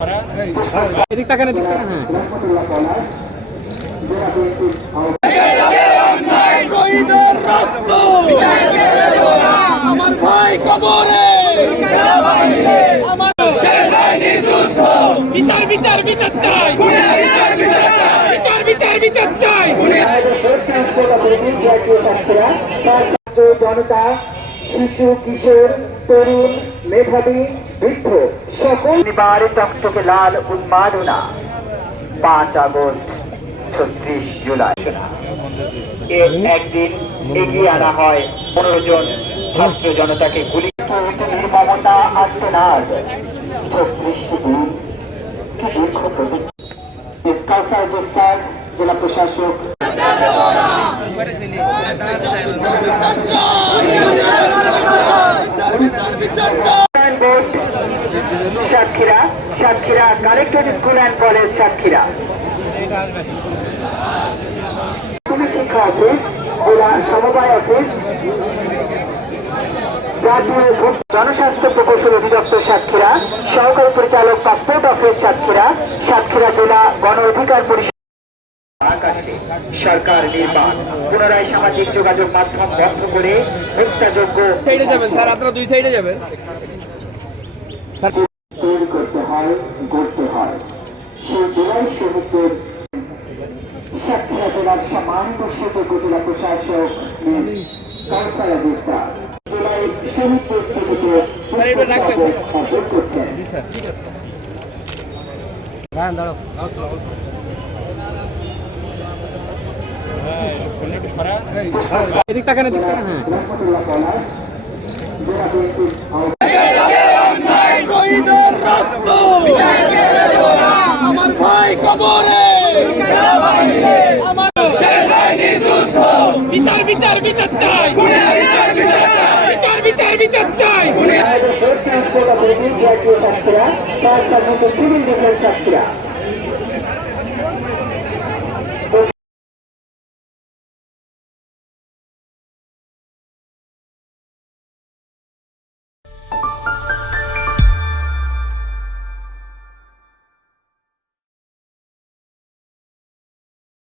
এদিক তাকান এদিক তাকান। শহীদের রক্ত আমার ভাই কবরে, বিচার বিচার বিচার চাই, বিচার বিচার বিচার চাই। জনতা, শিশু, কিশোর, তরুণ, মেধাবী, বৃদ্ধ সকল নিবারে টকটকে লাল উন্মাদনা। 5 আগস্ট 36 জুলাই এর একদিন এগিয়ে আনা হয় 15 জন ছাত্র জনতাকে গুলি নির্মমতা আত্মনাদ। 36টি দিন কি দীর্ঘ প্রতীক্ষা। জেলা প্রশাসক Satkhira, Satkhira collectorate school and college Satkhira, প্রাথমিক শিক্ষা অফিস, জেলা সমবায় অফিস, জাতীয় জনস্বাস্থ্য প্রকৌশল অধিদপ্তর সাতক্ষীরা, সহকারী পরিচালক পাসপোর্ট অফিস সাতক্ষীরা, সাতক্ষীরা জেলা গণ অধিকার পরিষদ। আকাশে সরকার নির্মাণ, পুনরায় সামাজিক যোগাযোগ মাধ্যম বন্ধ করে হত্যাযোগ্য সাইডে যাবেন স্যার, আপনারা দুই সাইডে যাবেন। তৈরি করতে হয়, গড়তে হয়। সেই জেলায় শ্রমিকদের সাতক্ষীরা জেলার সম্মানিত সুযোগ্য জেলা প্রশাসক কাউসার আদিল স্যার জেলায় শ্রমিকদের স্মৃতিতে অর্জন করছেন। এদিক তাকান এদিক তাকান। শহীদের রক্ত আমার ভাই কবরে, বিচার বিচার বিচার চাই, বিচার বিচার বিচার চাই। সাতক্ষীরা